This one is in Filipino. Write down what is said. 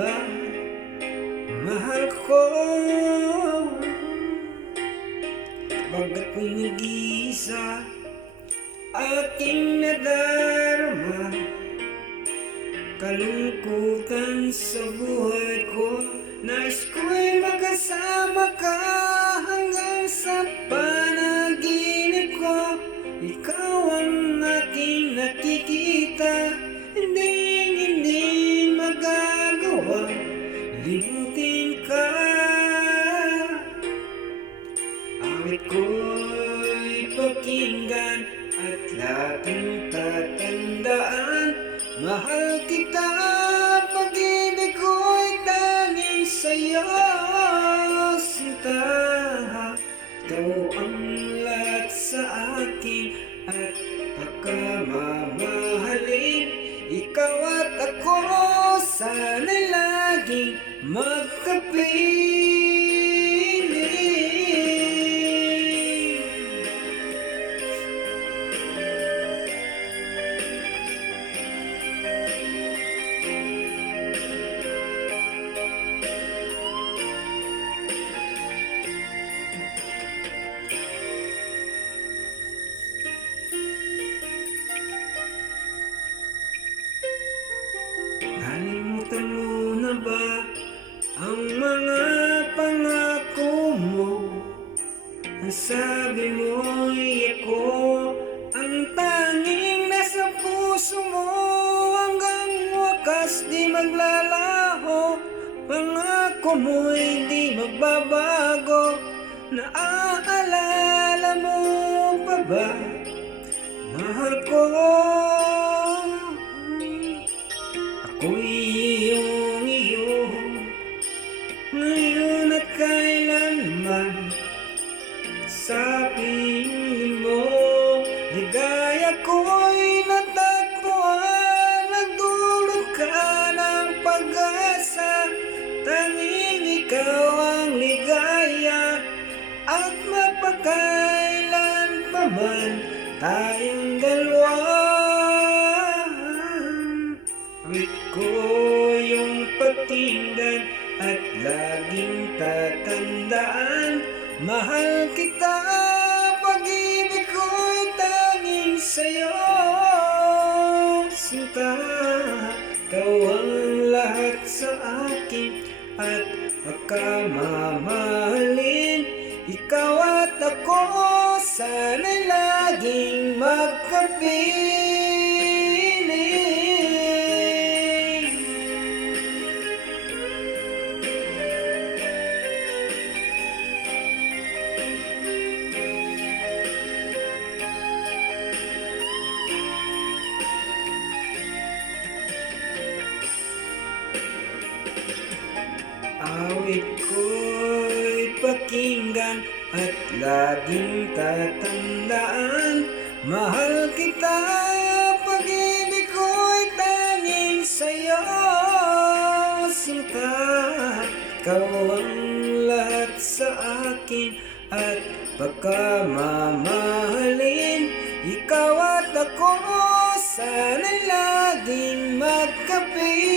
ba? Mahal ko, bagat ko'y nag-iisa, aking nadarama, kalungkutan sa buhay ko. Nais ko'y magkasama ka hanggang sa panaginip ko. Ikaw ang aking nakikita, hindi magagawa limutin ka. Awit ko'y pakinggan at laging tatandaan, mahal kita, pag-ibig ko'y tanging sa'yo, sinta. Ikaw ang lahat sa akin at pagkamamahalin. Ikaw at ako, sana'y laging magkapiling. Nalimutan mo na ba ang mga pangako mo? Ang sabi mo'y ako ang tanging nasa puso mo, hanggang wakas di maglalaho. Pangako mo'y di magbabago. Naaalala mo pa ba, mahal ko? Ako'y iyong-iyo, ngayon at kailanman. Sa piling mo, ligaya ko'y natagpuan. Nagdulot ka ng pag-asa, tanging ikaw ang ligaya. At mapakailan pa man tayong dalawa. Awit ko yung pakinggan at laging tatandaan, mahal kita, pag-ibig ko'y tanging sa'yo, sinta. Ikaw ang lahat sa akin at pagkamamahalin. Ikaw at ako, sana'y laging magkapiling. Awit ko'y pakinggan at laging tatandaan, mahal kita, pag-ibig ko'y tanging sa'yo, sinta. Ikaw ang lahat sa akin at pagkamamahalin. Ikaw at ako, sana'y laging magkapiling.